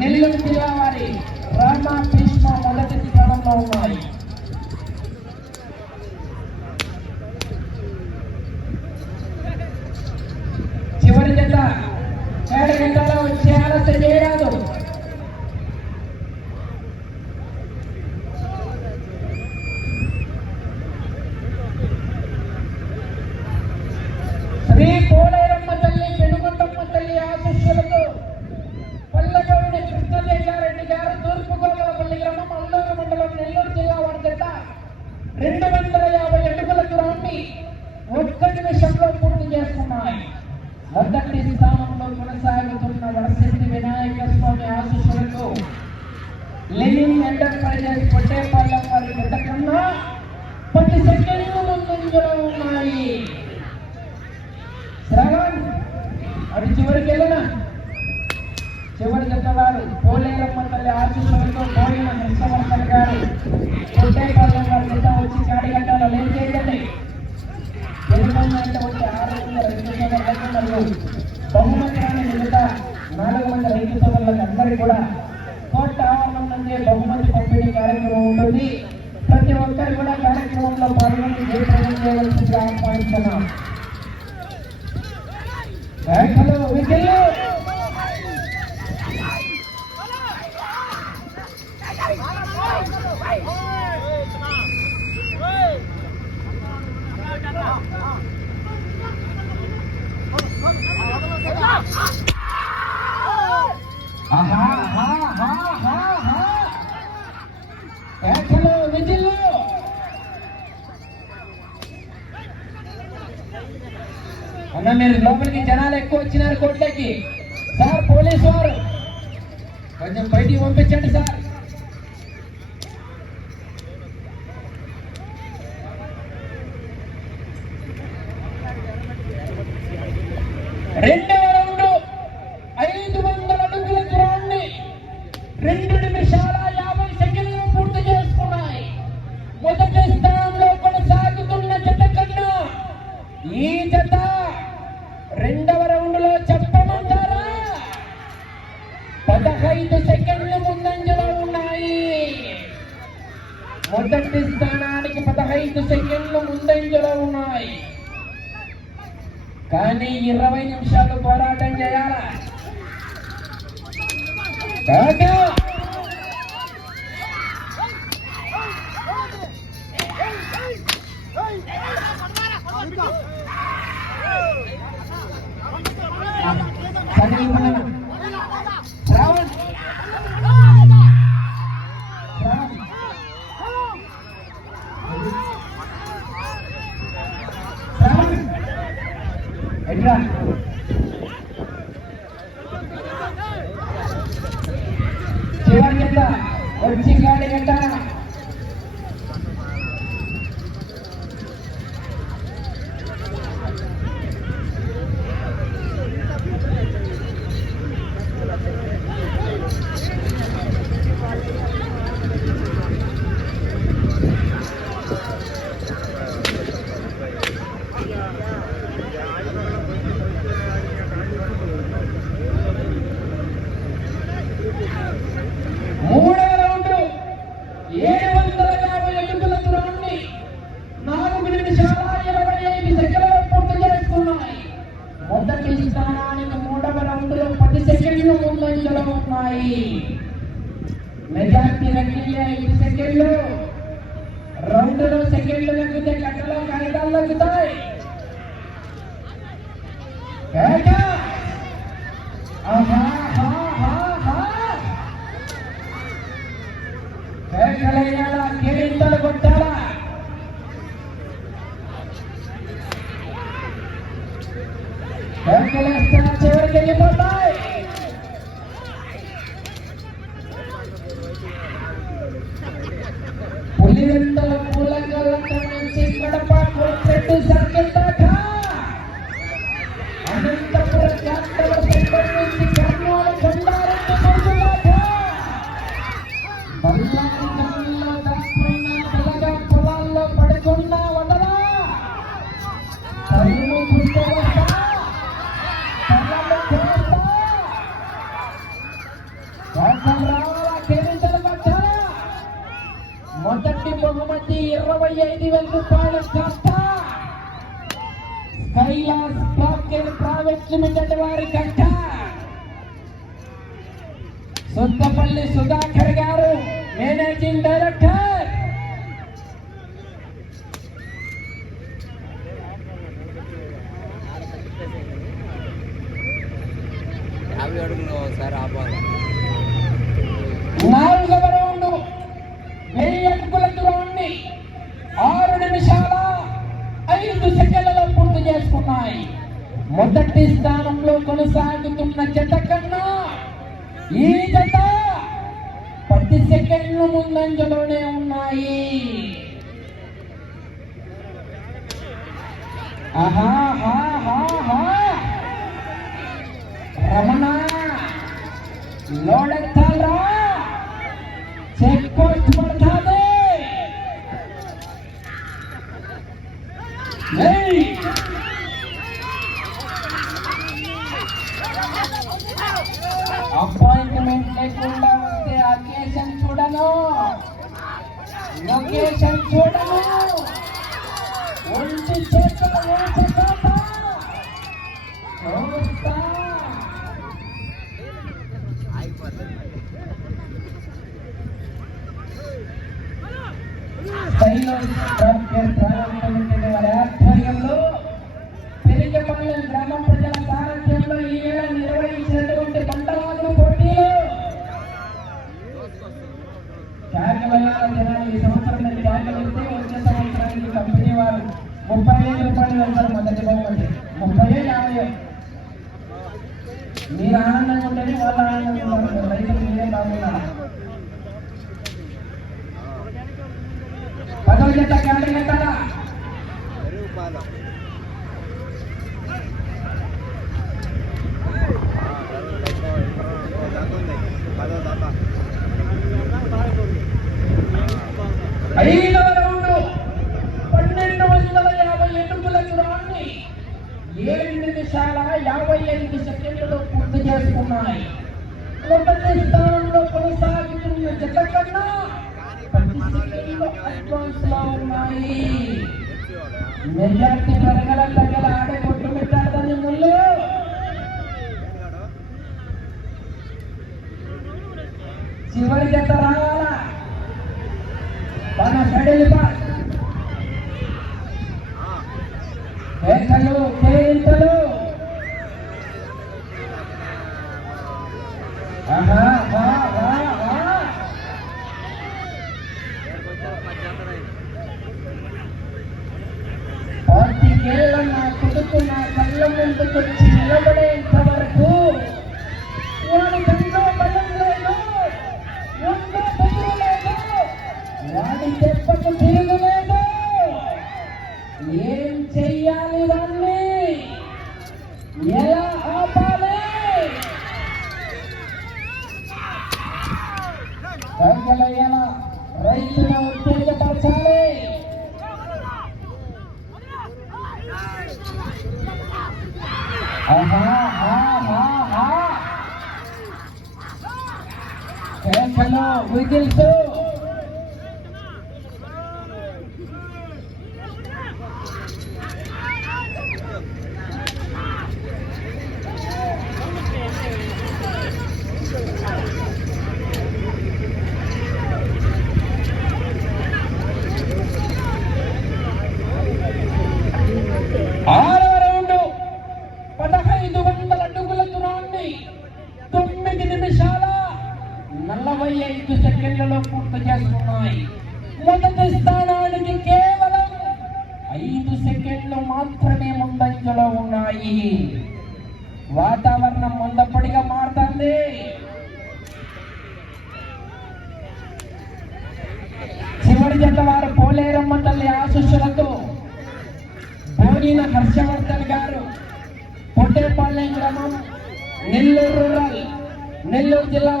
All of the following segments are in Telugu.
నెల్లూరు జిల్లా వారి రామా కృష్ణ మొదటి స్థానంలో ఉన్నాయి. ఒక్క నిమిషంలో పూర్తి చేస్తున్నాయి మొదటి స్థానంలో కొనసాగుతున్న వరసిద్ధి వినాయక స్వామి ఆశీస్సులతో లివింగ్ ఎంటర్ప్రైజెస్ పొట్టేపల్లం వారి పథకంలో పది సెకండ్ ఉంటుంది ప్రతి ఒక్కరు కూడా కార్యక్రమంలో పాల్గొని జయప్రదం చేయవలసిందిగా ఆహ్వానిస్తున్నాం. బ్యాంకులు విద్యలో మీరు లోపలికి జనాలు ఎక్కువ వచ్చినారు కోట్లకి సార్ పోలీసు వారు కొంచెం బయటికి పంపించండి సార్. ప్రాణానికి పదహైదు సెకండ్లు ముందంజలో ఉన్నాయి. కానీ ఇరవై నిమిషాలు పోరాటం చేయాల? సమీపంలో ഒരു ചിങ്ങാടി കെട്ടാൻ ప్రైవేట్ లిమిటెడ్ వారి కట్ట సుద్దపల్లి సుధాకర్ గారు మేనేజింగ్ డైరెక్టర్ આહા હા હા હા. રમણા લોડ ఆధ్వర్యంలో పెరిగపల్లి గ్రామ ప్రజల సారథ్యంలో ఈ ఏడాది నిర్వహించినటువంటి పోటీలు జనాలు ఈ సంవత్సరం వచ్చే సంవత్సరానికి కంపెనీ వారు ముప్పై ఐదు రూపాయలు వెళ్తారు మొదటి బహుమతి. ముప్పై ఐదవ రౌండ్. పన్నెండు వందల యాభై ఎనిమిదిల దూరాన్ని ఏడు నిమిషాల యాభై ఐదు సెకండ్లలో పూర్తి చేసుకున్నాయి. మొదటి స్థానంలో కొనసాగుతున్న జత కన్నా అడ్వాన్స్లో ఉన్నాయి. మెజార్టీ పెరగల తగ్గల ఆడే కొట్టు పెట్టాడని ముళ్ళు. చివరి జత రా రైతులు ఎలా రైతును ఉత్తేజపరచాలి ఆహా, ఆహా, ఆహా. కేకలు విగిల్స్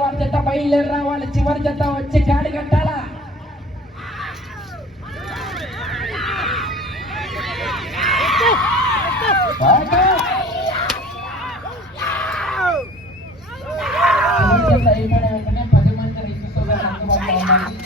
వాడి చెత్త బయలుదేరరా వాళ్ళ చివరి చెత్త వచ్చి కాడి కట్టాలా పది మంది రైతు సోదరులు అందుబాటులో ఉండాలి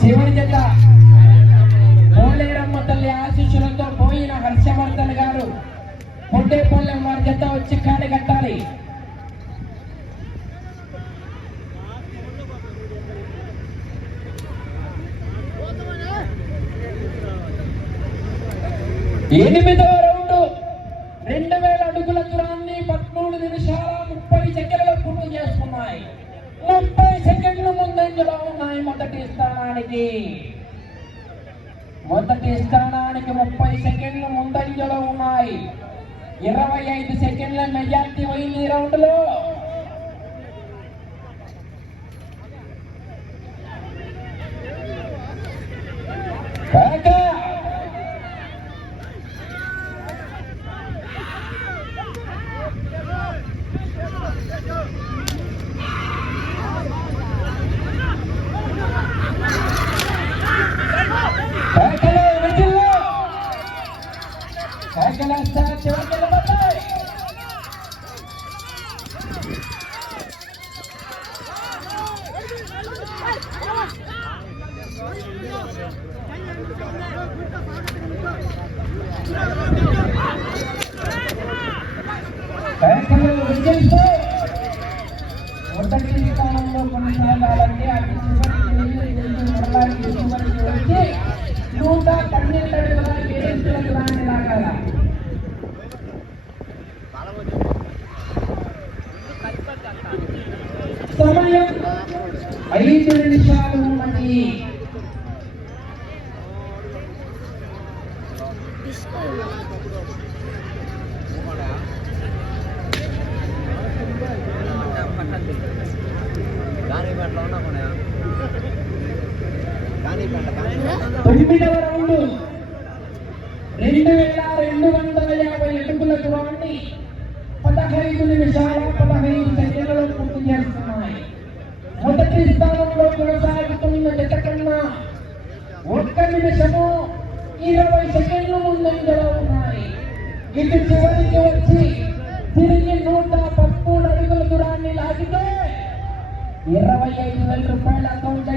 చివరి జత. పోలేరమ్మ తల్లి ఆశీస్సులతో పోయిన హర్షవర్ధన్ గారు పొడ్డేపల్లెం వారి జత వచ్చి కాడి కట్టాలి. ఎనిమిదో రౌండ్. రెండు వేల అడుగుల దూరాన్ని పదమూడు నిమిషాల ముప్పై సెకండ్లు పూర్తి చేసుకున్నాయి. ముప్పై సెకండ్లు ముందంజలో ఉన్నాయి మొదటి స్థానానికి. మొదటి స్థానానికి ముప్పై సెకండ్లు ముందంజలో ఉన్నాయి. ఇరవై ఐదు సెకండ్ల మెజార్టీ పోయింది ఈ రౌండ్లో. సమయం. ఐదు నిమిషాలు ఉన్నది చివరికి వచ్చి తిరిగి నూట పదమూడు అడుగుల దూరాన్ని లాగితే ఇరవై ఐదు వేల రూపాయల అకౌంట్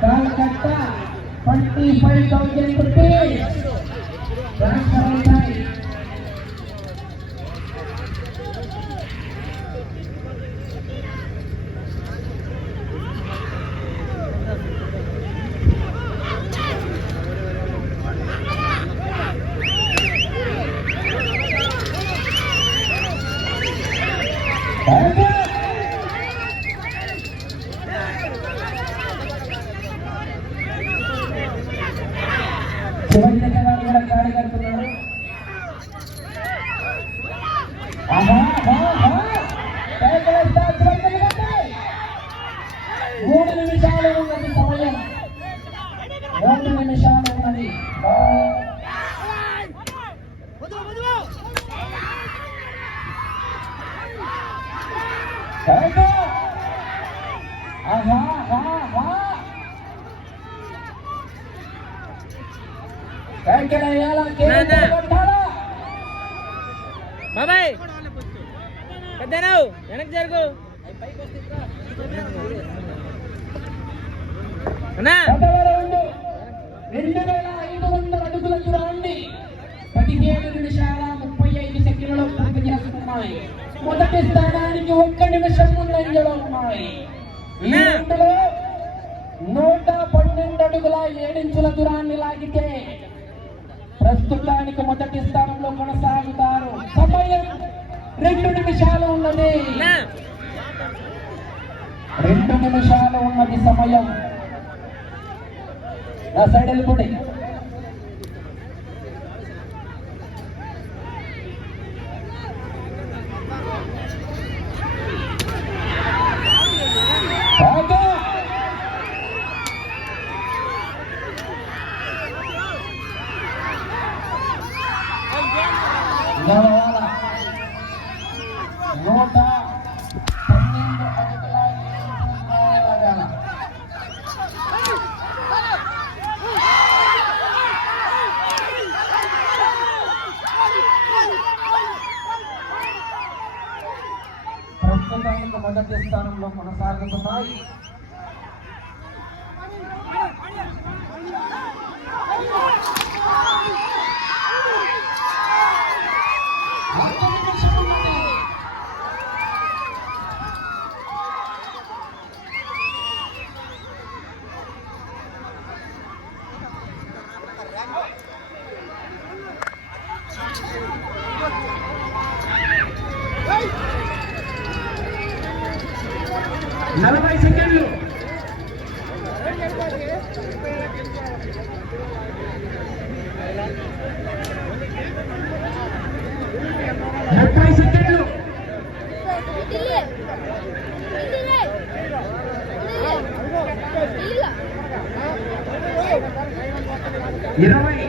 Canta కార్యకర్తలు అడుగుల దూరాన్ని నిమిషాల ముప్పై ఐదు సెకండ్లో మొదటి స్థానానికి ఒక్క నిమిషం ముందంజలో ఉన్నాయి నూట పన్నెండు అడుగుల ఏడించుల దూరాన్ని లాగితే ప్రస్తుతానికి మొదటి స్థానంలో కొనసాగుతారు. సమయం రెండు నిమిషాలు ఉన్నది. రెండు నిమిషాలు ఉన్నది సమయం. నా సైడ్ వెళ్ళిపోతాయి ఇరవై